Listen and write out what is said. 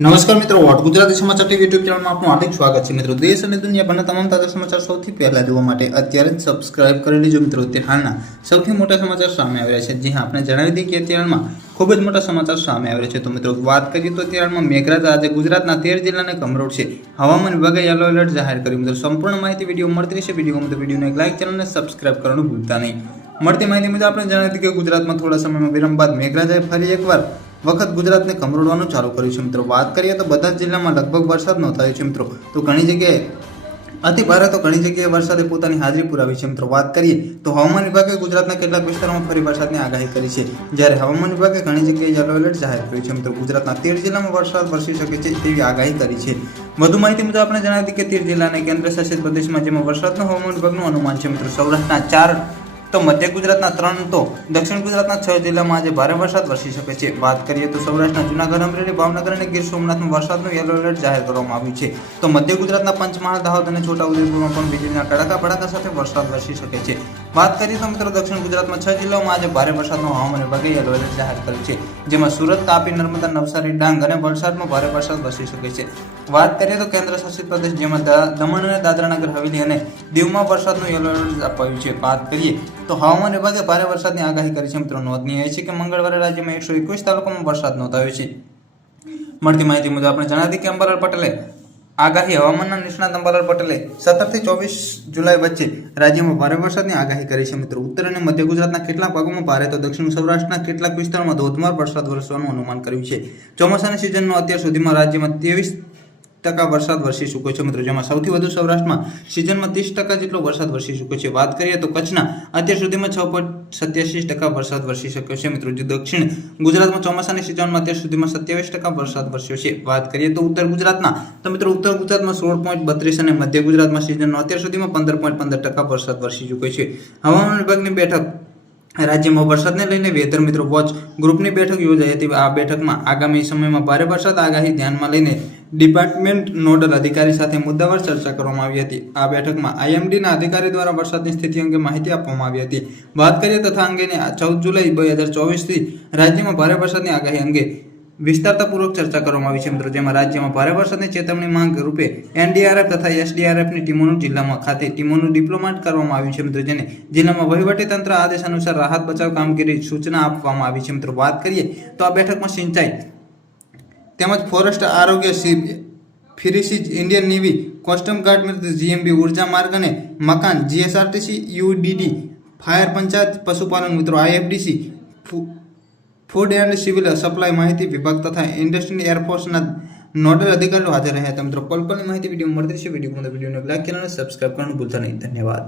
નમસ્કાર મિત્રો, વોટ ગુજરાતી સમાચાર ટીવી યુટ્યુબ ચેનલમાં આપનું હાર્દિક સ્વાગત છે. મિત્રો, દેશ અને દુનિયાભરના તમામ તાજા સમાચાર સૌથી પહેલા જોવા માટે અત્યારે જ સબસ્ક્રાઇબ કરી લેજો મિત્રો. તે હાલના સૌથી મોટા સમાચાર સામે આવ્યા છે. જે આપણે જણાવી દઈએ કે અત્યારમાં ખૂબ જ મોટા સમાચાર સામે આવ્યા છે. તો મિત્રો, વાત કરીએ તો અત્યારમાં મેઘરાજા આજે ગુજરાતના તેર જિલ્લાને કમરોડ છે. હવામાન વિભાગે યલો એલર્ટ જાહેર કર્યું. મિત્રો, સંપૂર્ણ માહિતી વીડિયો મળતી રહેશે. વીડિયો તો વિડીયોને એક લાઈક ચેનલને સબસ્ક્રાઇબ કરવાનું ભૂલતા નહીં. મળતી માહિતી મુજબ આપણે જણાવી દીધું કે ગુજરાતમાં થોડા સમયમાં વિરામ બાદ મેઘરાજાએ ફરી એકવાર વખત ગુજરાતને કમરોડવાનું ચાલુ કર્યું છે મિત્રો. વાત કરીએ તો બધા જ જિલ્લામાં લગભગ વરસાદ નોંધાયો છે મિત્રો. તો ઘણી જગ્યાએ અતિ ભારે તો ઘણી જગ્યાએ વરસાદે પોતાની હાજરી પુરાવી છે મિત્રો. વાત કરીએ તો હવામાન વિભાગે ગુજરાતના કેટલાક વિસ્તારોમાં ફરી વરસાદની આગાહી કરી છે. જ્યારે હવામાન વિભાગે ઘણી જગ્યાએ યલો એલર્ટ જાહેર કર્યું છે મિત્રો. ગુજરાતના તેર જિલ્લામાં વરસાદ વરસી શકે છે તેવી આગાહી કરી છે. વધુ માહિતી મુજબ આપણે જણાવી કે તેર જિલ્લા અને કેન્દ્ર શાસિત પ્રદેશમાં જેમાં વરસાદનું હવામાન વિભાગનું અનુમાન છે મિત્રો. સૌરાષ્ટ્રના ચાર તો મધ્ય ગુજરાતના ત્રણ તો દક્ષિણ ગુજરાતના છ જિલ્લામાં આજે ભારે વરસાદ વરસી શકે છે. વાત કરીએ તો સૌરાષ્ટ્રના જૂનાગઢ, અમરેલી, ભાવનગર અને ગીર સોમનાથમાં વરસાદનું યલો એલર્ટ જાહેર કરવામાં આવ્યું છે. તો મધ્ય ગુજરાતના પંચમહાલ, દાહોદ અને છોટાઉદેપુરમાં પણ વીજળીના કડાકા ભડાકા સાથે વરસાદ વરસી શકે છે. વાત કરીએ તો મિત્રો દક્ષિણ ગુજરાતમાં છ જિલ્લાઓમાં આજે ભારે વરસાદનો હવામાન વિભાગે યલો એલર્ટ જાહેર કર્યું છે. જેમાં સુરત, તાપી, નર્મદા, નવસારી, ડાંગ અને વલસાડમાં ભારે વરસાદ વરસી શકે છે. વાત કરીએ તો કેન્દ્ર શાસિત પ્રદેશ જેમાં દમણ અને દાદરાનગર હવેલી અને દીવમાં વરસાદનું યલો એલર્ટ અપાયું છે. વાત કરીએ તો હવામાન વિભાગે ભારે વરસાદની આગાહી કરી છે. મિત્રો, નોંધનીય છે કે મંગળવારે રાજ્યમાં એકસો એકવીસ તાલુકામાં વરસાદ નોંધાયો છે. મળતી માહિતી મુજબ આપણે જણાવી કે અંબાલાલ પટેલે આગાહી હવામાનના નિષ્ણાત અંબાલાલ પટેલે સત્તરથી ચોવીસ જુલાઈ વચ્ચે રાજ્યમાં ભારે વરસાદની આગાહી કરી છે. મિત્રો, ઉત્તર અને મધ્ય ગુજરાતના કેટલાક ભાગોમાં ભારે તો દક્ષિણ સૌરાષ્ટ્રના કેટલાક વિસ્તારોમાં ધોધમાર વરસાદ વરસવાનું અનુમાન કર્યું છે. ચોમાસાની સિઝનનો અત્યાર સુધીમાં રાજ્યમાં ત્રેવીસ ટકા વરસાદ વરસી ચૂક્યો છે. મિત્રો, જેમાં સૌથી વધુ સૌરાષ્ટ્રમાં સિઝનમાં ત્રીસ ટકા જેટલો વરસાદ વરસી ચૂક્યો છે. વાત કરીએ તો કચ્છના, અત્યાર સુધીમાં છ પોઈન્ટ સત્યાસી ટકા વરસાદ વરસી શક્યો છે. મિત્રો, જે દક્ષિણ ગુજરાતમાં ચોમાસાની સિઝનમાં અત્યાર સુધીમાં સત્યાવીસ ટકા વરસાદ વરસ્યો છે. વાત કરીએ તો ઉત્તર ગુજરાતના, તો મિત્રો, ઉત્તર ગુજરાતમાં સોળ પોઈન્ટ બત્રીસ અને મધ્ય ગુજરાતમાં સિઝનનો અત્યાર સુધીમાં પંદર પોઈન્ટ પંદર ટકા વરસાદ વરસી ચૂક્યો છે. હવામાન વિભાગની બેઠક રાજ્યમાં વરસાદને લઈને વેધર મિત્રો વોચ ગ્રુપની બેઠક યોજાઈ હતી. આ બેઠકમાં આગામી સમયમાં ભારે વરસાદ આગાહી ધ્યાનમાં લઈને ડિપાર્ટમેન્ટ નોડલ અધિકારી સાથે મુદ્દાવાર ચર્ચા કરવામાં આવી હતી. આ બેઠકમાં આઈએમડીના અધિકારી દ્વારા વરસાદની સ્થિતિ અંગે માહિતી આપવામાં આવી હતી. વાત કરીએ તથા અંગેની ચૌદ જુલાઈ બે હજાર ચોવીસથી રાજ્યમાં ભારે વરસાદની આગાહી અંગે વિસ્તારતાપૂર્વક ચર્ચા કરવામાં આવી છે મિત્રો. જેમાં રાજ્યમાં ભારે વરસાદની ચેતવણી માંગ રૂપે એનડીઆરએફ તથા એસડીઆરએફની ટીમોનું જિલ્લામાં ખાતે ટીમોનું ડિપ્લોમાટ કરવામાં આવ્યું છે મિત્રો. જેને જિલ્લામાં વહીવટી તંત્ર આદેશ અનુસાર રાહત બચાવ કામગીરી સૂચના આપવામાં આવી છે મિત્રો. વાત કરીએ તો આ બેઠકમાં સિંચાઈ તેમજ ફોરેસ્ટ આરોગ્ય ship fisheries Indian navy, coast guard મિત્રો જીએમબી ઊર્જા માર્ગ અને મકાન, જીએસઆરટીસી યુડીડી, ફાયર પંચાયત પશુપાલન મિત્રો, IFDC food and civil supply માહિતી વિભાગ તથા ઇન્ડસ્ટ્રી એરફોર્સના નોડલ અધિકારીઓ હાજર રહ્યા હતા. મિત્રો કોલ કોલની માહિતી વીડિયો મળતી છે વીડિયો વિડીયોને લાઈક ચેનલને સબસ્ક્રાઈબ કરવાનું ભૂલતા નહીં. ધન્યવાદ.